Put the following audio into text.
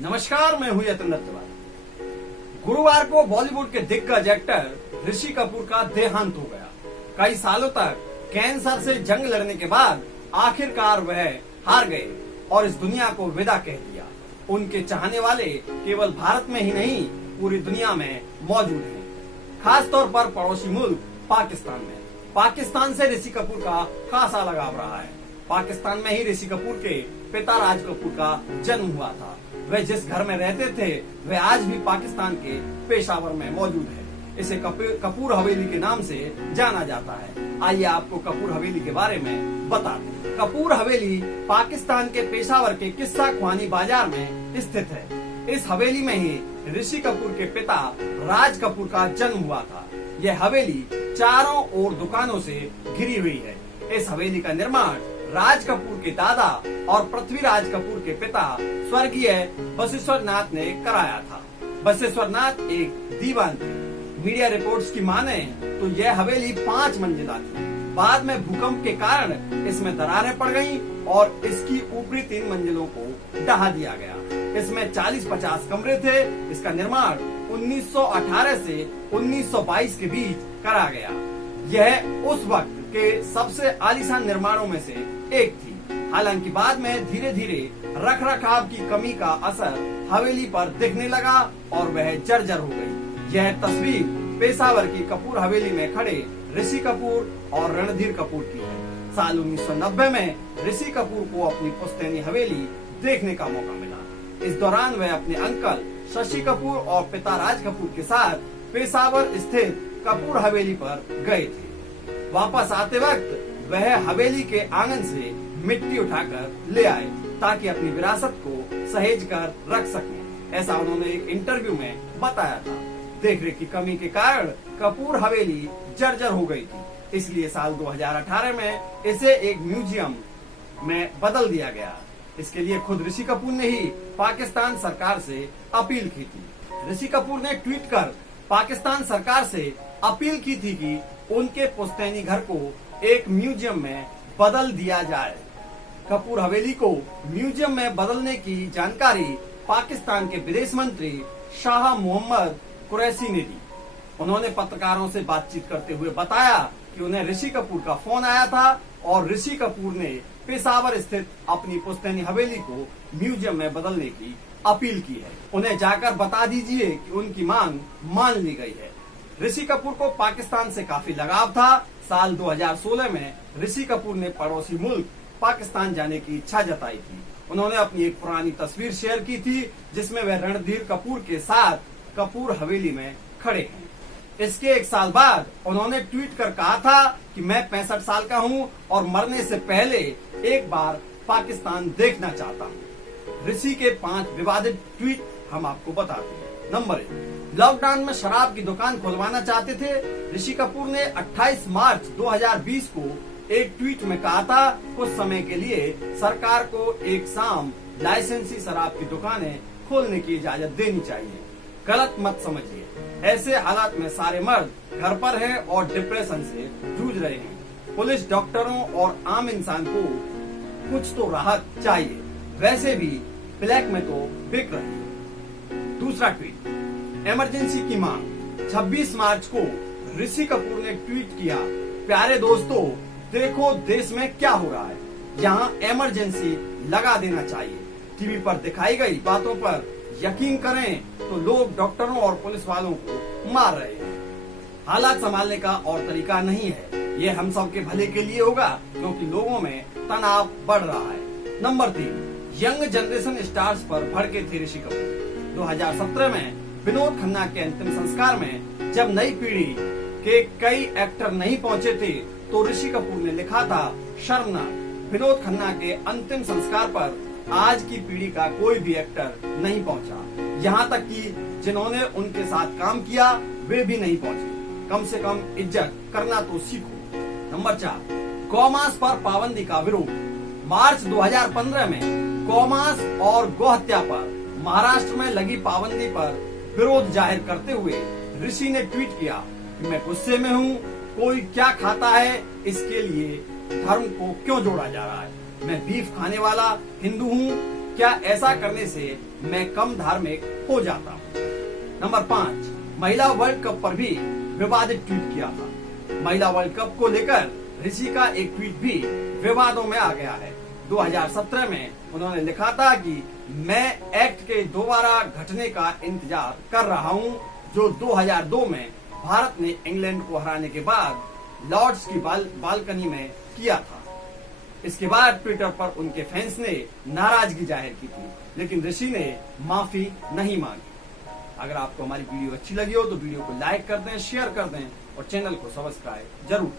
नमस्कार, मैं हूं यतिन दत्तवाल। गुरुवार को बॉलीवुड के दिग्गज एक्टर ऋषि कपूर का देहांत हो गया। कई सालों तक कैंसर से जंग लड़ने के बाद आखिरकार वह हार गए और इस दुनिया को विदा कह दिया। उनके चाहने वाले केवल भारत में ही नहीं, पूरी दुनिया में मौजूद हैं, खास तौर पर पड़ोसी मुल्क पाकिस्तान में। पाकिस्तान से ऋषि कपूर का खासा लगाव रहा है। पाकिस्तान में ही ऋषि कपूर के पिता राज कपूर का जन्म हुआ था। वह जिस घर में रहते थे वह आज भी पाकिस्तान के पेशावर में मौजूद है। इसे कपूर हवेली के नाम से जाना जाता है। आइए आपको कपूर हवेली के बारे में बताते हैं। कपूर हवेली पाकिस्तान के पेशावर के किस्सा ख्वानी बाजार में स्थित है। इस हवेली में ही ऋषि कपूर के पिता राज कपूर का जन्म हुआ था। यह हवेली चारों ओर दुकानों से घिरी हुई है। इस हवेली का निर्माण राज कपूर के दादा और पृथ्वीराज कपूर के पिता स्वर्गीय बसेश्वर नाथ ने कराया था। बसेश्वर नाथ एक दीवान थे। मीडिया रिपोर्ट्स की माने तो यह हवेली 5 मंजिला थी। बाद में भूकंप के कारण इसमें दरारें पड़ गईं और इसकी ऊपरी 3 मंजिलों को ढहा दिया गया। इसमें 40-50 कमरे थे। इसका निर्माण 1918 से 1922 के बीच करा गया। यह उस वक्त के सबसे आलीशान निर्माणों में से एक थी। हालांकि बाद में धीरे धीरे रखरखाव की कमी का असर हवेली पर दिखने लगा और वह जर्जर हो गई। यह तस्वीर पेशावर की कपूर हवेली में खड़े ऋषि कपूर और रणधीर कपूर की है। साल 1990 में ऋषि कपूर को अपनी पुश्तैनी हवेली देखने का मौका मिला। इस दौरान वह अपने अंकल शशि कपूर और पिता राज कपूर के साथ पेशावर स्थित कपूर हवेली पर गए थे। वापस आते वक्त वह हवेली के आंगन से मिट्टी उठाकर ले आए ताकि अपनी विरासत को सहेज कर रख सकें। ऐसा उन्होंने एक इंटरव्यू में बताया था। देखरेख की कमी के कारण कपूर हवेली जर्जर हो गई थी, इसलिए साल 2018 में इसे एक म्यूजियम में बदल दिया गया। इसके लिए खुद ऋषि कपूर ने ही पाकिस्तान सरकार से अपील की थी। ऋषि कपूर ने ट्वीट कर पाकिस्तान सरकार से अपील की थी कि उनके पुश्तैनी घर को एक म्यूजियम में बदल दिया जाए। कपूर हवेली को म्यूजियम में बदलने की जानकारी पाकिस्तान के विदेश मंत्री शाह मोहम्मद कुरैशी ने दी। उन्होंने पत्रकारों से बातचीत करते हुए बताया कि उन्हें ऋषि कपूर का फोन आया था और ऋषि कपूर ने पेशावर स्थित अपनी पुश्तैनी हवेली को म्यूजियम में बदलने की अपील की है। उन्हें जाकर बता दीजिए कि उनकी मांग मान ली गई है। ऋषि कपूर को पाकिस्तान से काफी लगाव था। साल 2016 में ऋषि कपूर ने पड़ोसी मुल्क पाकिस्तान जाने की इच्छा जताई थी। उन्होंने अपनी एक पुरानी तस्वीर शेयर की थी जिसमें वह रणधीर कपूर के साथ कपूर हवेली में खड़े हैं। इसके 1 साल बाद उन्होंने ट्वीट कर कहा था कि मैं 65 साल का हूं और मरने से पहले एक बार पाकिस्तान देखना चाहता हूं। ऋषि के 5 विवादित ट्वीट हम आपको बताते हैं। नंबर 1, लॉकडाउन में शराब की दुकान खुलवाना चाहते थे। ऋषि कपूर ने 28 मार्च 2020 को एक ट्वीट में कहा था, कुछ समय के लिए सरकार को एक शाम लाइसेंसी शराब की दुकानें खोलने की इजाजत देनी चाहिए। गलत मत समझिए, ऐसे हालात में सारे मर्द घर पर हैं और डिप्रेशन से जूझ रहे हैं। पुलिस, डॉक्टरों और आम इंसान को कुछ तो राहत चाहिए। वैसे भी ब्लैक में तो बिक रही है। दूसरा ट्वीट, इमरजेंसी की मांग। 26 मार्च को ऋषि कपूर ने ट्वीट किया, प्यारे दोस्तों, देखो देश में क्या हो रहा है, यहाँ इमरजेंसी लगा देना चाहिए। टीवी पर दिखाई गई बातों पर यकीन करें तो लोग डॉक्टरों और पुलिस वालों को मार रहे हैं। हालात संभालने का और तरीका नहीं है। ये हम सब के भले के लिए होगा क्योंकि लोगों में तनाव बढ़ रहा है। नंबर 3, यंग जनरेशन स्टार्स पर भड़के थे ऋषि कपूर। 2017 में विनोद खन्ना के अंतिम संस्कार में जब नई पीढ़ी के कई एक्टर नहीं पहुंचे थे तो ऋषि कपूर ने लिखा था, शर्मनाक, विनोद खन्ना के अंतिम संस्कार पर आज की पीढ़ी का कोई भी एक्टर नहीं पहुंचा। यहाँ तक कि जिन्होंने उनके साथ काम किया वे भी नहीं पहुंचे। कम से कम इज्जत करना तो सीखो। नंबर 4, गौमांस पर पाबंदी का विरोध। मार्च 2015 में गौमांस और गौहत्या पर महाराष्ट्र में लगी पाबंदी पर विरोध जाहिर करते हुए ऋषि ने ट्वीट किया कि मैं गुस्से में हूँ। कोई क्या खाता है इसके लिए धर्म को क्यों जोड़ा जा रहा है। मैं बीफ खाने वाला हिंदू हूँ। क्या ऐसा करने से मैं कम धार्मिक हो जाता हूँ? नंबर 5, महिला वर्ल्ड कप पर भी विवादित ट्वीट किया था। महिला वर्ल्ड कप को लेकर ऋषि का एक ट्वीट भी विवादों में आ गया है। 2017 में उन्होंने लिखा था कि मैं एक्ट के दोबारा घटने का इंतजार कर रहा हूं, जो 2002 में भारत ने इंग्लैंड को हराने के बाद लॉर्ड्स की बालकनी में किया था। इसके बाद ट्विटर पर उनके फैंस ने नाराजगी जाहिर की थी, लेकिन ऋषि ने माफी नहीं मांगी। अगर आपको हमारी वीडियो अच्छी लगी हो तो वीडियो को लाइक कर दें, शेयर कर दें और चैनल को सब्सक्राइब जरूर